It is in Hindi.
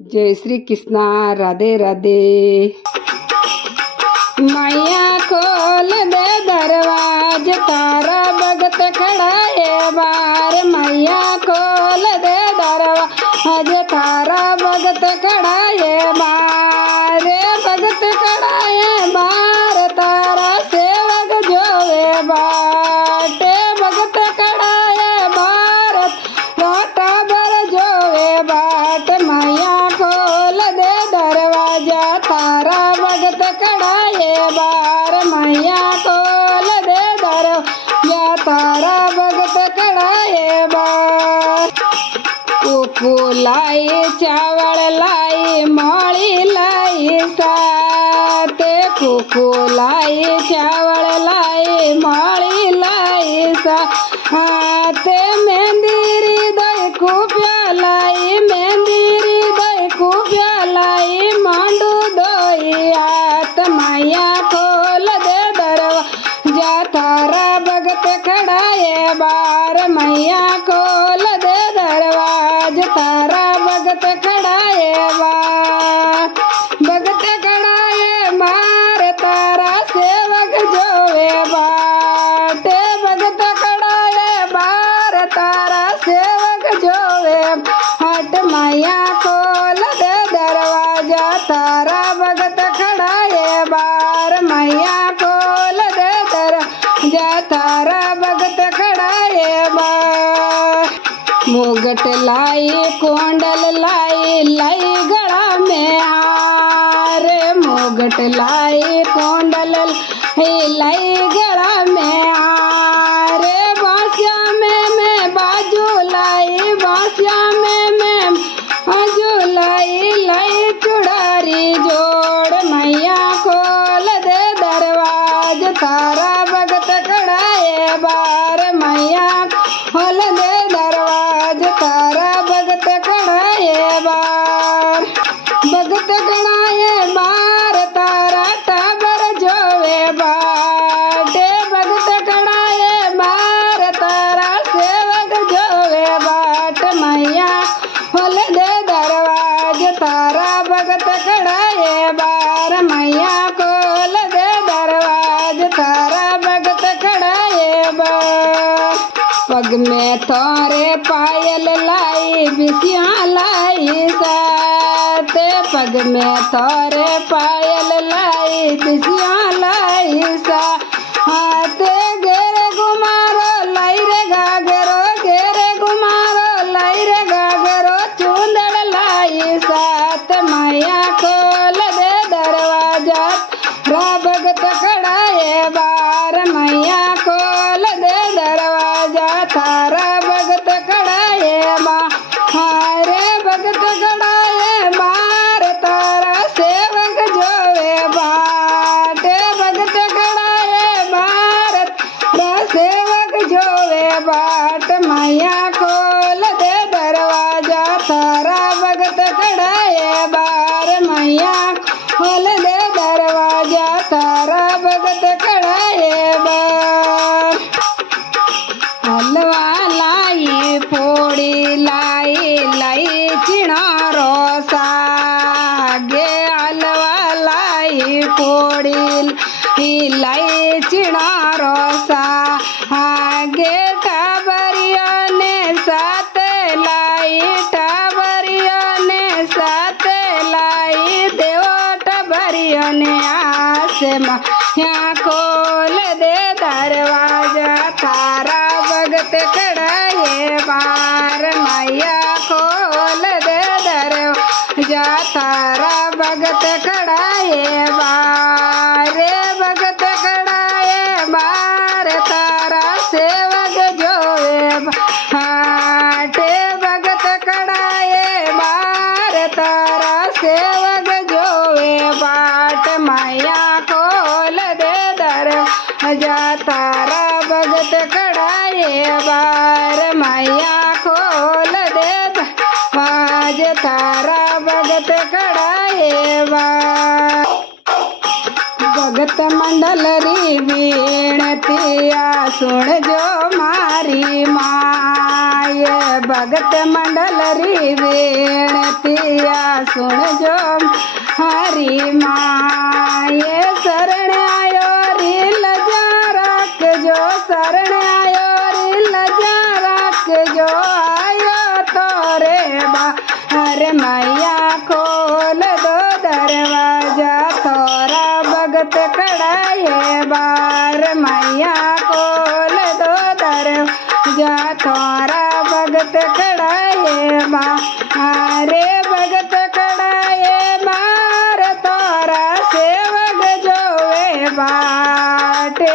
जय श्री कृष्णा। राधे राधे। मैया खोल दे दरवाज, तारा भगत खड़ा है बार। मैया खोल दे दरवाज, तारा भगत खड़ा है बार। भगत खड़ा है बार, तारा सेवक जोवे बाटे। भगत खड़ा है भारत, वाटा भर जोवे बाट। मैया खोल दे दरवाजा, तारा भगत खड़ा है बार। मैया खोल दे दरवाजा, तारा भगत खड़ा है बार। कुकू लाई, चावल लाई, मोड़ी लाई साते। कुकू लाई, चावल लाई, मोड़ी लाई साते। मेहंदी दही खूबिया लाई, मेहंदी दही खूबिया लाई, मांडू दही हाथ। मैया खोल दे दरवाजा, तारा भगत खड़ा है बार। मैया खोल दे दरवाजा, तारा भगत खड़ा है बार। भगत खड़ा है बार, तारा सेवक जोवे बाटे। भगत खड़ा है बार, तारा सेवक जोवे हट। मैया खोल दे दरवाजा, तारा भगत खड़ा है बार। मैया खोल दे दरवाजा, तारा भगत खड़ा है बार। मुगट लाई, कोंडल लाई, लाई गला में हार। मुगट लाई, कोंडल लाई, गला में हार। बांसिया में मैं बाजू लाई, बांसिया में मैं बाजू लाई, लाई चुड़ारी जोड़। मैया खोल दे दरवाज, तारा भगत खड़ा है बार। मैया खोल दे दरवाज, तारा भगत खड़ा है बार। भगत खड़ा है बार, तारा टाबर जोवे बाटे। भगत खड़ा है बार, तारा सेवक जोवे बाट। मैया खोल दे दरवाज, तारा भगत खड़ा है बार। मैया खोल दे दरवाज, तारा भगत खड़ा है बार। पग में तोरे पायल लाई, बिसिया लाई साते। पग में तोरे पायल लाई, बिसिया लाई साते। घेरे गुमारो लाई रे गागरो, घेरे गुमारो लाई रे गागरो, चूंदड़ लाई सात। मैया खोल दे दरवाजा, रा भगत खड़ा है बार। मैया खोल दे दरवाजा, तारा भगत खड़ा है बार। हारे भगत खड़ा है बार, तारा सेवक जोवे बाटे। भगत खड़ा है बार, तारा सेवक जोवे बाट। मैया खोल दे दरवाजा, तारा भगत खड़ा है बार। मैया खोल दे दरवाजा, तारा भगत खड़ा है बार। हलवा लाई, फोड़ी लाई, लाई चिनारो सागे। हलवा लाई, फोड़ी लाई, चिनारो सागे। टाबरिया ने साथ लाई, टाबरिया ने साथ लाई, देवो टाबरिया ने आसे। मैया खोल दे दरवाजा, तारा भगत खड़ा है बार। मैया खोल दे दरवाजा, तारा भगत खड़ा है बार। भगत खड़ा है बार, तारा सेवक जोवे बाटे। भगत खड़ा है बार, तारा सेवक जोवे बाट। मैया खोल दे दरवाजा, तारा भगत खड़ा है बार। मैया खोल दे दरवाजा, तारा भगत खड़ा है बार। भगत मंडल री विनतिया सुन जो मारी माय भगत मंडल री विनतिया सुन जो हरी माय शरण आयो री लजा रख जो शरण आयो री लजा रख जो आयो तोरे बाहर मैया खोल दो दरवाजा थोरा भगत खड़ा है बार मैया खोल दो दरवाजा थोरा भगत खड़ा है बार भगत खड़ा है बार तोरा सेवक जोवे बाटे